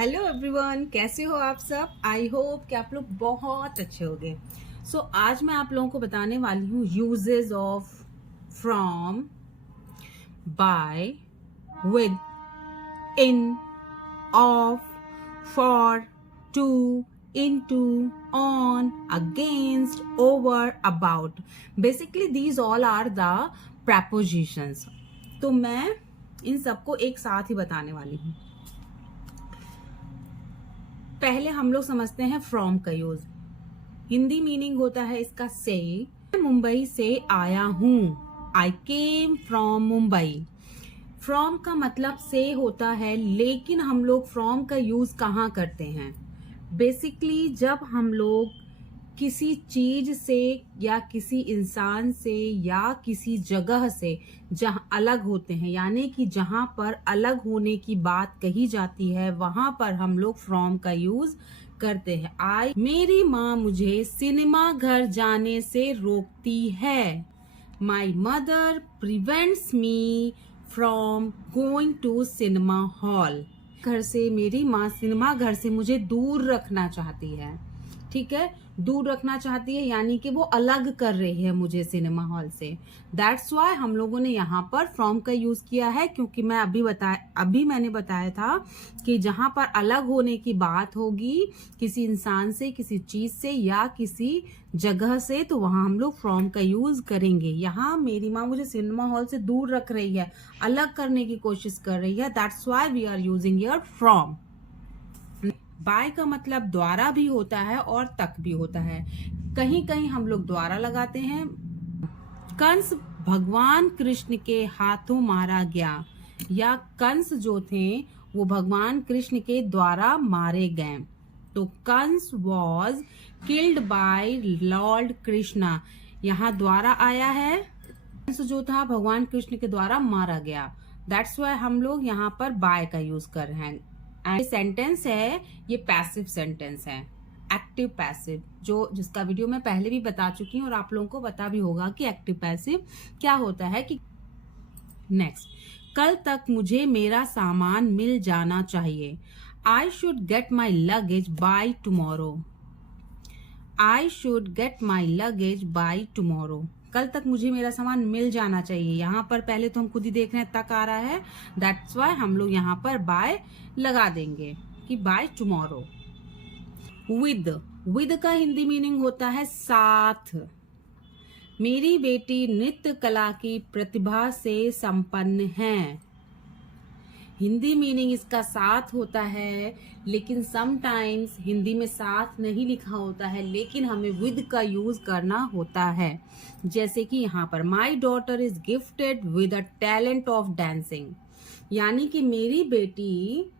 Hello everyone, कैसे हो आप सब। आई होप कि आप लोग बहुत अच्छे होंगे। आज मैं आप लोगों को बताने वाली हूँ uses of from, by, with, in, of, for, to, into, on, against, over, about. Basically these all are the prepositions. तो मैं इन सबको एक साथ ही बताने वाली हूँ। पहले हम लोग समझते हैं फ्रॉम का यूज। हिंदी मीनिंग होता है इसका से। मैं मुंबई से आया हूँ, आई केम फ्रॉम मुंबई। फ्रॉम का मतलब से होता है, लेकिन हम लोग फ्रॉम का यूज कहाँ करते हैं? बेसिकली जब हम लोग किसी चीज से या किसी इंसान से या किसी जगह से जहाँ अलग होते हैं, यानी कि जहाँ पर अलग होने की बात कही जाती है, वहां पर हम लोग फ्रॉम का यूज करते हैं। मेरी माँ मुझे सिनेमा घर जाने से रोकती है। My mother prevents me from going to cinema hall. घर से मेरी माँ सिनेमा घर से मुझे दूर रखना चाहती है। ठीक है, दूर रखना चाहती है यानी कि वो अलग कर रही है मुझे सिनेमा हॉल से। दैट्स वाई हम लोगों ने यहाँ पर फ्रॉम का यूज किया है, क्योंकि अभी मैंने बताया था कि जहां पर अलग होने की बात होगी किसी इंसान से, किसी चीज से या किसी जगह से, तो वहां हम लोग फ्रॉम का यूज करेंगे। यहाँ मेरी माँ मुझे सिनेमा हॉल से दूर रख रही है, अलग करने की कोशिश कर रही है। That's why we are using here from. By का मतलब द्वारा भी होता है और तक भी होता है। कहीं कहीं हम लोग द्वारा लगाते हैं। कंस भगवान कृष्ण के हाथों मारा गया, या कंस जो थे वो भगवान कृष्ण के द्वारा मारे गए। तो Kansa was killed by Lord Krishna, यहाँ द्वारा आया है। कंस जो था भगवान कृष्ण के द्वारा मारा गया। दैट्स वाई हम लोग यहाँ पर बाय का यूज कर रहे हैं। एंड सेंटेंस है, ये पैसिव सेंटेंस है, एक्टिव पैसिव, जिसका वीडियो मैं पहले भी बता चुकी हूँ और आप लोगों को पता भी होगा कि एक्टिव पैसिव क्या होता है। कि नेक्स्ट, कल तक मुझे मेरा सामान मिल जाना चाहिए। I should get my luggage by tomorrow. I should get my luggage by tomorrow. कल तक मुझे मेरा सामान मिल जाना चाहिए। यहाँ पर पहले तो हम खुद ही देख रहे हैं तक आ रहा है, दैट्स वाई हम लोग यहाँ पर बाय लगा देंगे कि बाय टुमारो। विद का हिंदी मीनिंग होता है साथ। मेरी बेटी नृत्य कला की प्रतिभा से संपन्न है। हिंदी मीनिंग इसका साथ होता है, लेकिन समटाइम्स हिंदी में साथ नहीं लिखा होता है, लेकिन हमें विद का यूज करना होता है। जैसे कि यहाँ पर my daughter is gifted with a talent of dancing, यानी कि मेरी बेटी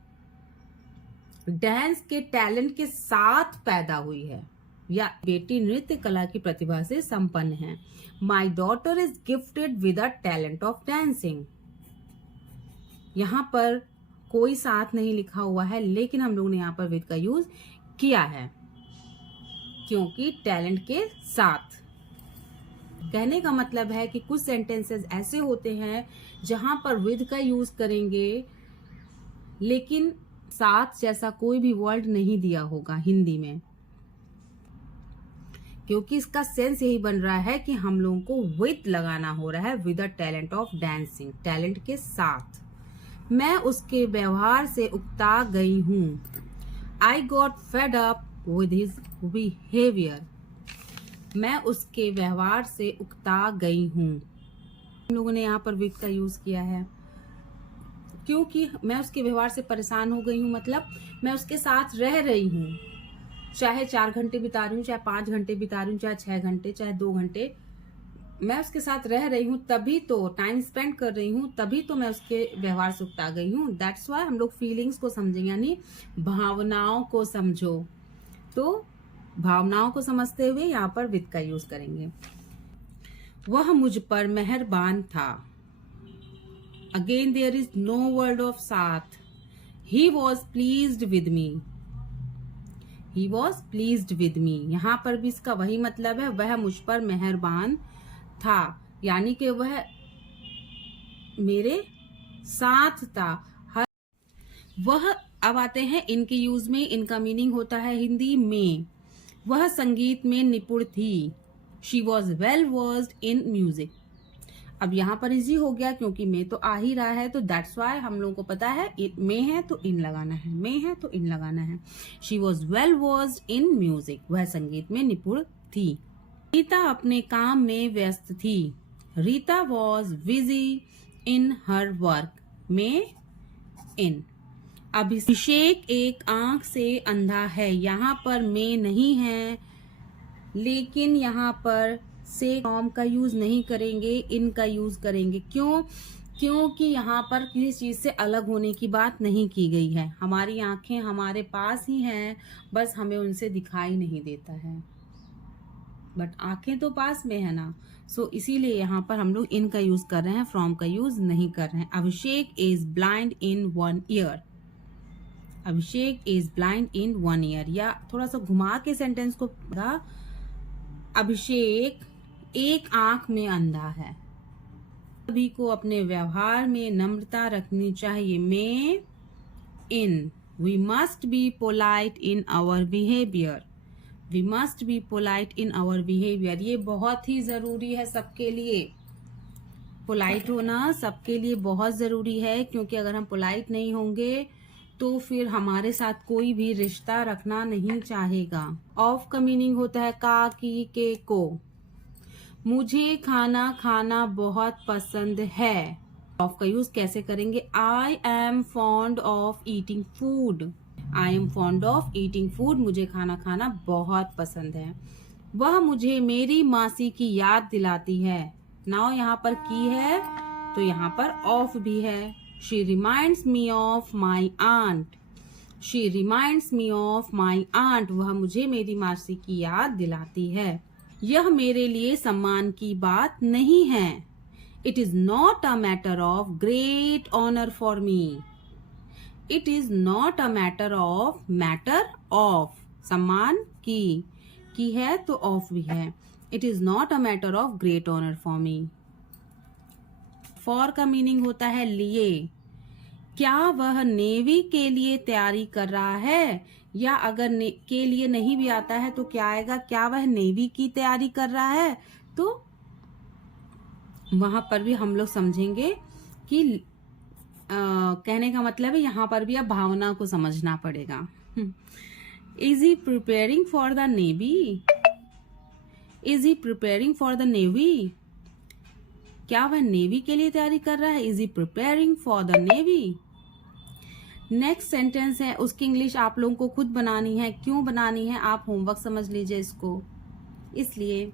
डांस के टैलेंट के साथ पैदा हुई है, या बेटी नृत्य कला की प्रतिभा से संपन्न है। My daughter is gifted with a talent of dancing, यहाँ पर कोई साथ नहीं लिखा हुआ है, लेकिन हम लोगों ने यहाँ पर विद का यूज किया है क्योंकि टैलेंट के साथ। कहने का मतलब है कि कुछ सेंटेंसेस ऐसे होते हैं जहां पर विद का यूज करेंगे, लेकिन साथ जैसा कोई भी वर्ड नहीं दिया होगा हिंदी में, क्योंकि इसका सेंस यही बन रहा है कि हम लोगों को विद लगाना हो रहा है, with a talent of dancing, talent के साथ। मैं उसके व्यवहार से उकता गई हूँ। I got fed up with his behaviour. मैं उसके व्यवहार से उकता गई हूँ। हम लोगों ने यहाँ पर विद का यूज किया है क्योंकि मैं उसके व्यवहार से परेशान हो गई हूँ, मतलब मैं उसके साथ रह रही हूँ, चाहे 4 घंटे बिता रही हूँ, चाहे 5 घंटे बिता रही हूँ, चाहे 6 घंटे, चाहे 2 घंटे, मैं उसके साथ रह रही हूँ, तभी तो टाइम स्पेंड कर रही हूँ, तभी तो मैं उसके व्यवहार से उकता गई हूँ। दैट्स वाई हम लोग फीलिंग्स को समझेंगे, यानी भावनाओं को समझो। तो भावनाओं को समझते हुए यहाँ पर विद का यूज करेंगे। वह मुझ पर मेहरबान था। Again there is no word of साथ। He was pleased with me. He was pleased with me, यहाँ पर भी इसका वही मतलब है, वह मुझ पर मेहरबान था, यानी कि वह मेरे साथ था। वह अब आते हैं इनके यूज में। इनका मीनिंग होता है हिंदी में, वह संगीत में निपुण थी। She was well versed in music. अब यहाँ पर इजी हो गया क्योंकि में तो आ ही रहा है, तो दैट्स वाई हम लोगों को पता है में है तो इन लगाना है, में है तो इन लगाना है। She was well versed in music, वह संगीत में निपुण थी। रीता अपने काम में व्यस्त थी। Rita was busy in her work, में इन। अभिषेक एक आंख से अंधा है, यहाँ पर में नहीं है, लेकिन यहाँ पर से फॉर्म का यूज नहीं करेंगे, इन का यूज करेंगे। क्यों? क्योंकि यहाँ पर किसी चीज से अलग होने की बात नहीं की गई है। हमारी आंखें हमारे पास ही हैं, बस हमें उनसे दिखाई नहीं देता है, बट आंखें तो पास में है ना। सो इसीलिए यहाँ पर हम लोग इन का यूज कर रहे हैं, फ्रॉम का यूज नहीं कर रहे हैं। Abhishek is blind in 1 year. Abhishek is blind in 1 year. या थोड़ा सा घुमा के सेंटेंस को, अभिषेक एक आंख में अंधा है। सभी को अपने व्यवहार में नम्रता रखनी चाहिए, में इन। We must be polite in our behaviour. We must be polite in our behaviour. ये बहुत ही जरूरी है सबके लिए। पोलाइट होना सबके लिए बहुत जरूरी है, क्योंकि अगर हम पोलाइट नहीं होंगे तो फिर हमारे साथ कोई भी रिश्ता रखना नहीं चाहेगा। ऑफ का मीनिंग होता है का, की, के, को। मुझे खाना खाना बहुत पसंद है। ऑफ का यूज कैसे करेंगे? I am fond of eating food. I am fond of eating food, मुझे खाना खाना बहुत पसंद है। वह मुझे मेरी मासी की याद दिलाती है। नाउ यहाँ पर की है तो यहाँ पर ऑफ भी है। She reminds me of my aunt. She reminds me of my aunt, वह मुझे मेरी मासी की याद दिलाती है। यह मेरे लिए सम्मान की बात नहीं है। It is not a matter of great honour for me. It is not a matter of सम्मान की है तो ऑफ भी है। It is not a matter of great honour for me. For का मीनिंग होता है लिए। क्या वह नेवी के लिए तैयारी कर रहा है? या अगर के लिए नहीं भी आता है तो क्या आएगा? क्या वह नेवी की तैयारी कर रहा है? तो वहां पर भी हम लोग समझेंगे कि कहने का मतलब है यहाँ पर भी अब भावना को समझना पड़ेगा। Is he preparing for the navy? Is he preparing for the navy? क्या वह नेवी के लिए तैयारी कर रहा है? Is he preparing for the navy? Next sentence है, उसकी इंग्लिश आप लोगों को खुद बनानी है। क्यों बनानी है? आप होमवर्क समझ लीजिए इसको। इसलिए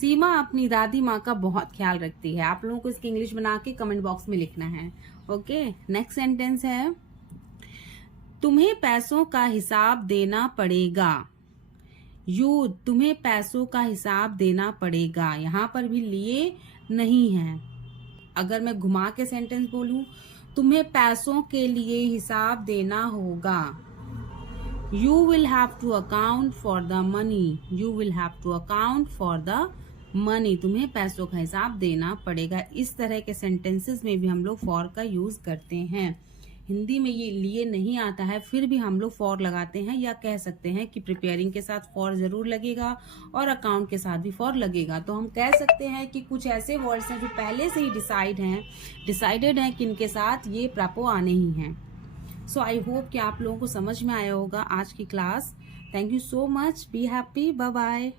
सीमा अपनी दादी माँ का बहुत ख्याल रखती है। आप लोगों को इसकी इंग्लिश बना के कमेंट बॉक्स में लिखना है। ओके, नेक्स्ट सेंटेंस है, तुम्हें पैसों का हिसाब देना पड़ेगा। तुम्हें पैसों का हिसाब देना पड़ेगा। यहाँ पर भी लिए नहीं है। अगर मैं घुमा के सेंटेंस बोलूं, तुम्हें पैसों के लिए हिसाब देना होगा। You will have to account for the money. You will have to account for the money. तुम्हें पैसों का हिसाब देना पड़ेगा। इस तरह के सेंटेंसेस में भी हम लोग फॉर का यूज करते हैं। हिंदी में ये लिए नहीं आता है, फिर भी हम लोग फॉर लगाते हैं, या कह सकते हैं कि प्रिपेयरिंग के साथ फॉर जरूर लगेगा और अकाउंट के साथ भी फॉर लगेगा। तो हम कह सकते हैं कि कुछ ऐसे वर्ड्स हैं जो पहले से ही डिसाइडेड हैं कि इनके साथ ये प्रपो आने ही हैं। सो आई होप कि आप लोगों को समझ में आया होगा आज की class. Thank you so much. Be happy. Bye bye.